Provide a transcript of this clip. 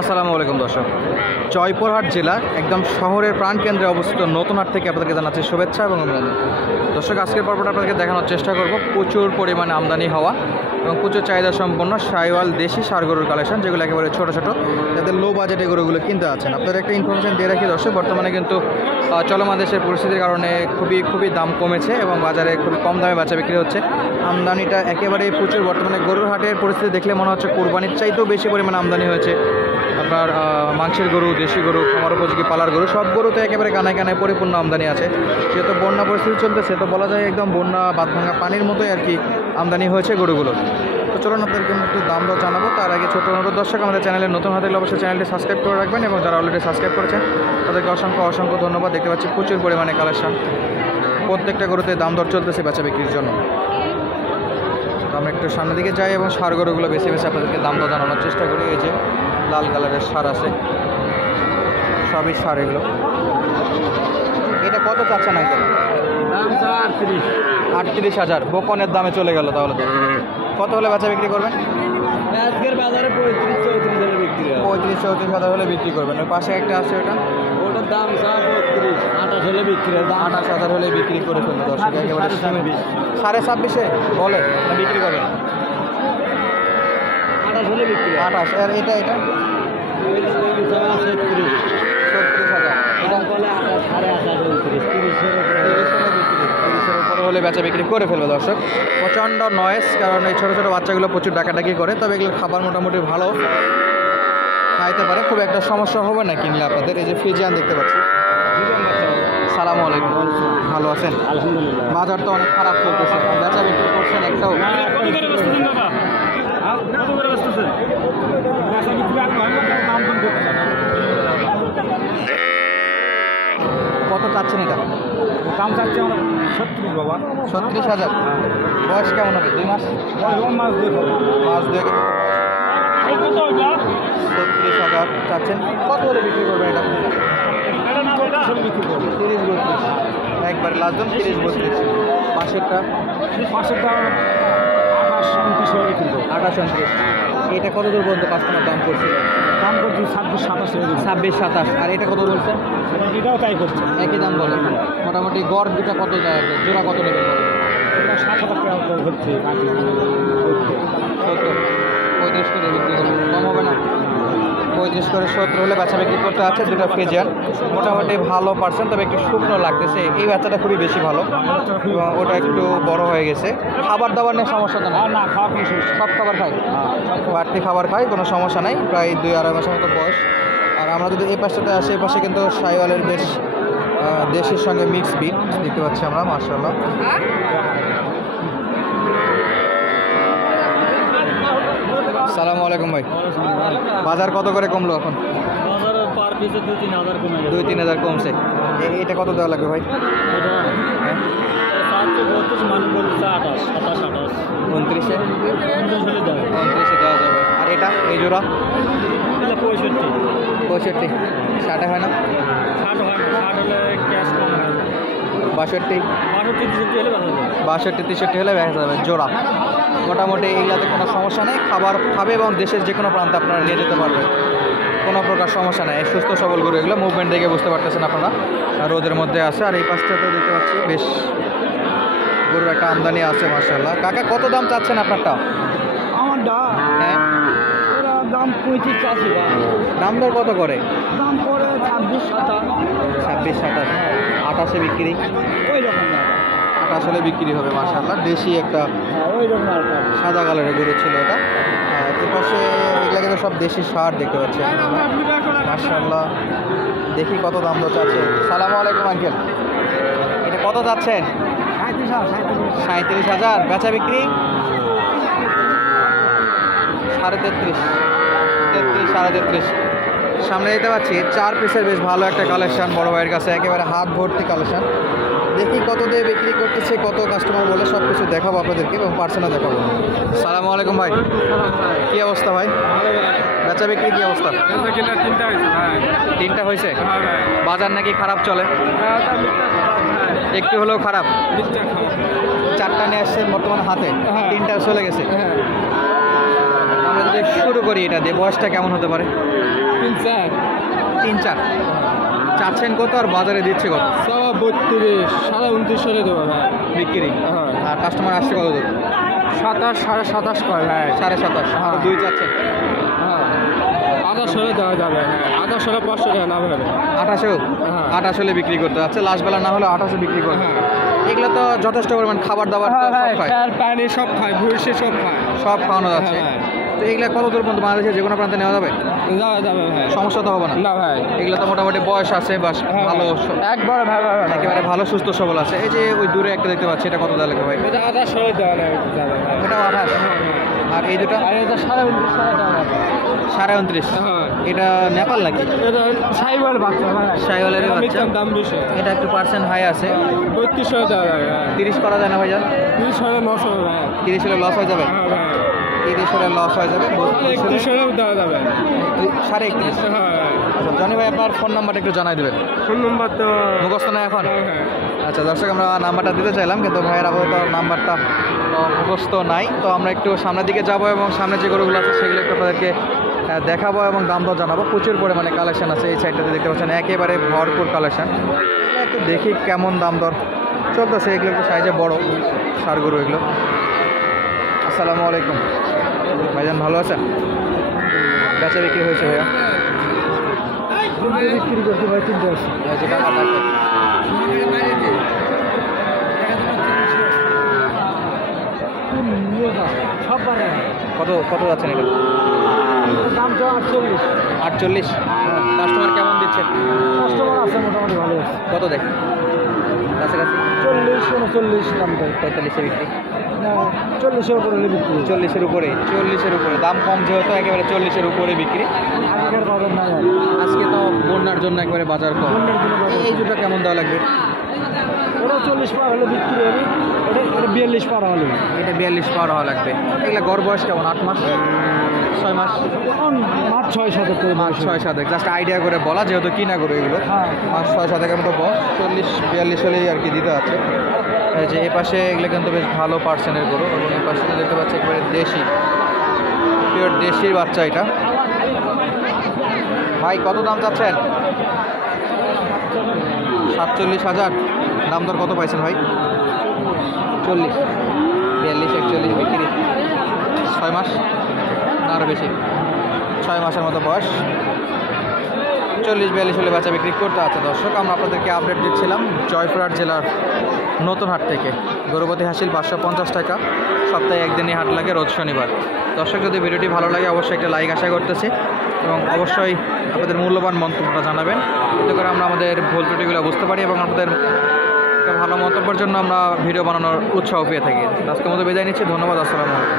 আসসালামু আলাইকুম দর্শক, জয়পুরহাট জেলা একদম শহরের প্রাণকেন্দ্রে অবস্থিত নতুন হাট থেকে আপনাদেরকে জানাচ্ছি শুভেচ্ছা এবং অভিনন্দন। দর্শক, আজকের পর্বটা আপনাদেরকে দেখানোর চেষ্টা করব প্রচুর পরিমাণে আমদানি হওয়া এবং প্রচুর চাহিদা সম্পন্ন শাহিওয়াল দেশি ষাঁড় গরুর কালেকশন, যেগুলো একেবারে ছোটো ছোটো, যাদের লো বাজেটে গরুগুলো কিনতে আছেন। আপনাদের একটা ইনফরমেশন দিয়ে রাখি দর্শক, বর্তমানে কিন্তু চলমান দেশের পরিস্থিতির কারণে খুবই দাম কমেছে এবং বাজারে খুবই কম দামে বেচা বিক্রি হচ্ছে। আমদানিটা একেবারেই প্রচুর। বর্তমানে গরুর হাটের পরিস্থিতি দেখলে মনে হচ্ছে কোরবানির চাইতেও বেশি পরিমাণে আমদানি হয়েছে। আপনার মাংসের গরু, দেশি গরু, খামার উপযোগী পালার গরু, সব গরুতে একেবারে কানায় কানায় পরিপূর্ণ আমদানি আছে। যেহেতু বন্যা পরিস্থিতি চলতেছে, তো বলা যায় একদম বন্যা বাঁধভাঙা পানির মতোই আর কি আমদানি হয়েছে গরুগুলো। তো চলুন আপনাদেরকে একটু দাম দর জানাবো। তার আগে ছোটো অনুরোধ দর্শক, আমাদের চ্যানেলে নতুন হতে গেলে অবশ্যই চ্যানেলটি সাবস্ক্রাইব করে রাখবেন এবং যারা অলরেডি সাবস্ক্রাইব করেছেন তাদেরকে অসংখ্য ধন্যবাদ। দেখতে পাচ্ছি প্রচুর পরিমাণে কালেকশন, প্রত্যেকটা গরুতে দাম দর চলতেছে বেচা বিক্রির জন্য। তো আমরা একটু সামনের দিকে যাই এবং ষাঁড় গরুগুলো বেছে আপনাদেরকে দাম দর জানানোর চেষ্টা করি। এই যে লাল কালারের ষাঁড় আছে, সবই ষাঁড় এগুলো। এটা কত চাচ্ছেন আঙ্কেল? 38,000। বকনের দামে চলে গেল তাহলে। তো কত হলে বেচা বিক্রি করবেন? আজকের বাজারে 35-34 হলে বিক্রি হয়। 35-34,000 হলে বিক্রি করবেন। ওই পাশে একটা আছে, ওটার দাম 32-28 হলে বিক্রি হয়। 28,000 হলে বিক্রি করে ফেলবে দর্শক। একেবারে 26,500 বলে না বিক্রি করবেন? 28 হলে বিক্রি হয়। 28। আর এটা 36,000। 36,000। এটা বলে 28, 28.5, 30-এর উপরে। 30-এর উপরে হলে বেচা বিক্রি করে ফেলবে দর্শক। প্রচণ্ড নয়েজ, কারণ এই ছোটো ছোটো বাচ্চাগুলো প্রচুর ডাকাডাকি করে। তবে এগুলো খাবার মোটামুটি ভালো খাইতে পারে, খুব একটা সমস্যা হবে না কিনলে আপনাদের। এই যে ফ্রিজিয়ান দেখতে পাচ্ছি। সালামু আলাইকুম, ভালো আছেন? আলহামদুলিল্লাহ। বাজার তো অনেক খারাপ চলতেছে, বেচা বিক্রি করছেন একটাও? কত চাচ্ছেন এটা? দাম চাচ্ছে 36 বাবা। 36,000। বয়স কেমন হবে? 2 মাস? মাছ দিয়ে মাস 2 36,000 চাচ্ছেন। কত হলে বিক্রি করবেন এটা? 30-32। একবার লাস্ট 30-32। পাশেরটা 28-29। এটা কত দূর পর্যন্ত কাস্টমার দাম করছে? দাম করছি 26-27। আর এটা কত বলছেন? এটাও তাই করছে। একই দাম বলে। মোটামুটি গড় দুটা কত যায়? জোড়া কত নেবে? 7,000 টাকা হচ্ছে। 70। 35 করে বিক্রি করবে, কম হবে না? 35 করে 70 হলে বাচ্চা বিক্রি করতে আছে। দুটো ফ্রিজিয়ান মোটামুটি ভালো পার্সেন্ট, তবে একটু শুকনো লাগতেছে। এই বাচ্চাটা খুবই বেশি ভালো এবং ওটা একটু বড় হয়ে গেছে। খাবার দাবার নিয়ে সমস্যা তো না? না, খাওয়া কোনো সমস্যা। সব খাবার খায়, বাড়তি খাবার খায়, কোনো সমস্যা নাই। প্রায় 2-2.5 মাসের মতো বয়স। আর আমরা যদি এই পাশটাতে আসি, এই পাশে কিন্তু শাহিওয়ালের বেশ দেশের সঙ্গে মিক্স বিট দেখতে পাচ্ছি আমরা, মাশাআল্লাহ। আসসালামু আলাইকুম ভাই, বাজার কত করে কমলো এখন? বাজারে পার পিসে 2-3 হাজার কমে গেছে। 2-3 হাজার কমছে। এটা কত দেওয়া লাগবে ভাই? এটা 7-32 মান বলছে 28-28। 29-এ? 29 হলে দেয়। 29-এ দেওয়া যাবে। আর এটা এই জোড়া? এটা 65। 65। 60 হয় না? 60 হয় না, 60 হলে ক্যাশ কম হয়। 62? 62-63 হলে ভালো হবে। 62-63 হলে দেখা যাবে জোড়া। মোটামুটি এইগুলাতে কোনো সমস্যা নেই, খাবার খাবে এবং দেশের যে কোনো প্রান্তে আপনারা নিয়ে যেতে পারবেন, কোনো প্রকার সমস্যা নেই। সুস্থ সবল গরু এগুলো, মুভমেন্ট দেখে বুঝতে পারতেছেন আপনারা। রোদের মধ্যে আছে। আর এই পাশটাতে দেখতে পাচ্ছি বেশ গরুর একটা আমদানি আছে, মাশাআল্লাহ। কাকা কত দাম চাচ্ছেন আপনারটা? আমার হ্যাঁ, ওরা দাম 35-80। দাম দর কত করে? দাম করে 26-27। 26-27। 28-এ বিক্রি? ওই রকম না। 28 হলে বিক্রি হবে, মাশাআল্লাহ। দেশি একটা ওই রকম আর সাদা কালারের গরু ছিল এটা। এর পাশে এগুলা কিন্তু সব দেশি ষাঁড় দেখতে পাচ্ছেন, মাশাআল্লাহ। দেখি কত দাম দর চাচ্ছে। সালামু আলাইকুম আঙ্কেল, এটা কত যাচ্ছেন? 37,000। বেচা বিক্রি 33.5। 33-33। সামনে দিতে পারছি 4 পিসের বেশ ভালো একটা কালেকশন বড় ভাইয়ের কাছে, একেবারে হাত ভর্তি কালেকশন। দেখি কত দিয়ে বিক্রি করতেছে, কত কাস্টমার বলে, সব কিছু দেখাবো আপনাদেরকে এবং পার্সেলও দেখাবো। সালামু আলাইকুম ভাই, কী অবস্থা ভাই? বেচা বিক্রি কী অবস্থা? 3টা হয়েছে। বাজার নাকি খারাপ চলে? একটু হলেও খারাপ। 4টা নিয়ে আসছেন বর্তমানে হাতে, 3টা চলে গেছে। আমরা আমরা যদি শুরু করি এটা দিয়ে, বয়সটা কেমন হতে পারে? 3-4 3-4 চাচ্ছেন কত আর বাজারে দিচ্ছে কত? 32 29 হলে দেবো ভাই। বিক্রি হ্যাঁ আর কাস্টমার আসছে কত দূর? 27 27.5 করে ভাই। 27.5 আর 2 চাচ্ছেন? হ্যাঁ 28 হলে দেওয়া যাবে। হ্যাঁ 28 হলে 500 টাকা লাভ হবে। 28 হ্যাঁ 28 হলে বিক্রি করতে যাচ্ছে, লাস্ট বেলা না হলে 28 বিক্রি করবে। হ্যাঁ এগুলো তো যথেষ্ট পরিমাণ খাবার দাবার তো সব খায়, চাল পানি সব খায়, ভুসি সব খায়। সব খাওয়ানো যাচ্ছে। হ্যাঁ। তো এগুলা কত দূর পর্যন্ত বাংলাদেশের যে কোনো প্রান্তে নেওয়া যাবে? যাওয়া যাবে ভাই। সমস্যা তো হবে না? না ভাই এগুলো তো মোটামুটি বয়স আছে বা হ্যাঁ, ভালো একবার ভাই একেবারে ভালো সুস্থ সবল আছে। এই যে ওই দূরে একটা দেখতে পাচ্ছি, এটা কত দেওয়া লাগবে ভাই? এটা 28 হলে দেওয়া যাবে ভাই। ওটাও 28 আর এই দুটো আর এটা 29.5 টাকা দেওয়া যাবে। 29.5। হ্যাঁ এটা নেপাল নাকি? এটা সাইওয়াল বাচ্চা ভাই। শাহিওয়ালেরই এটা বাচ্চা। মিক্সার দাম বেশি। এটা একটু পার্সেন্ট হাই আছে, 32 হলে দেওয়া যাবে ভাই। 30 করা যায় না ভাইজান? 30 হলে 900 ভাই। 30 হলে লস হয়ে যাবে? হ্যাঁ ভাই 30 হলে লস হয়ে যাবে, 31 হলেও দেওয়া যাবে। 31.5। হ্যাঁ আচ্ছা জনি ভাই, আপনার ফোন নাম্বারটা একটু জানাই দেবেন। ফোন নম্বর তো মুখস্থ না এখন? হ্যাঁ আচ্ছা দর্শক, আমরা নাম্বারটা দিতে চাইলাম কিন্তু ভাইয়ের আপাতত নাম্বারটা মুখস্থ নাই। তো আমরা একটু সামনের দিকে যাব এবং সামনে যে গরুগুলো আছে সেগুলো একটু আপনাদেরকে দেখাবো এবং দাম দর জানাবো। প্রচুর পরিমাণে কালেকশন আছে এই সাইডটাতে, দেখতে পাচ্ছেন একেবারে ভরপুর কালেকশন। একটু দেখি কেমন দাম দর চলতেছে। এগুলো একটু সাইজে বড় সার গরু এগুলো। আসসালামু আলাইকুম ভাইজান, ভালো আছেন? বেচা বিক্রি হয়েছে ভাইয়া? বিক্রি করতে ভাই 3টা আছে। এই যে টাকা থাকে। সব পারে কত কত যাচ্ছেন এটা? দাম তো 48। 48। কাস্টমার কেমন দিচ্ছে? কাস্টমার আছে মোটামুটি ভালো আছে। কত দেখ কাছাকাছি? 40 39 দাম দেয়। 45-এ বিক্রি? না 40-এর উপরে হলে বিক্রি। 40-এর উপরে? 40-এর উপরে দাম কম যেহেতু একেবারে 40-এর উপরে বিক্রি। আগেকার বাজার না ভাই। আজকে তো বন্যার জন্য একবারে বাজার কম। বন্যার জন্য বাজার এই জুটা কেমন দেওয়া লাগবে? ওটা 40 পার হলে বিক্রি হবে। এটা 42 পার হলে। এটা 42 পার হওয়া লাগবে। এগুলা গড় বয়স কেমন? 8 মাস 6 মাস? এখন মাছ 6-7 করে মাস 6-7, জাস্ট আইডিয়া করে বলা, যেহেতু কিনা গরু এগুলো। হ্যাঁ মাস 6-7 মতো বয়স, 40-42 হলেই আর কি দিতে আছে। এই যে এ পাশে এগুলো কিন্তু বেশ ভালো পার্সেন্টের গরু এবং এই পাশে দেখতে পাচ্ছি একেবারে দেশি, পিওর দেশির বাচ্চা এটা। ভাই কত দাম চাচ্ছেন? 47,000। দাম দর কত পাইছেন ভাই? 40, 42, 41 বিক্রি। 6 মাস না আরও বেশি? 6 মাসের মতো বয়স, 40-42 হলে বেচা বিক্রি করতে আছে। দর্শক, আমরা আপনাদেরকে আপডেট দিচ্ছিলাম জয়পুরহাট জেলার নতুন হাট থেকে। গরুপতি হাসিল 550 টাকা, সপ্তাহে একদিনই হাট লাগে, রোজ শনিবার। দর্শক, যদি ভিডিওটি ভালো লাগে অবশ্যই একটা লাইক আশা করতেছি এবং অবশ্যই আপনাদের মূল্যবান মন্তব্যটা জানাবেন, এতে করে আমরা আমাদের ভুল ত্রুটিগুলো বুঝতে পারি এবং আপনাদের একটা ভালো মন্তব্যের জন্য আমরা ভিডিও বানানোর উৎসাহ পেয়ে থাকি। আজকের মতো বিদায় নিচ্ছি, ধন্যবাদ, আসসালামু আলাইকুম।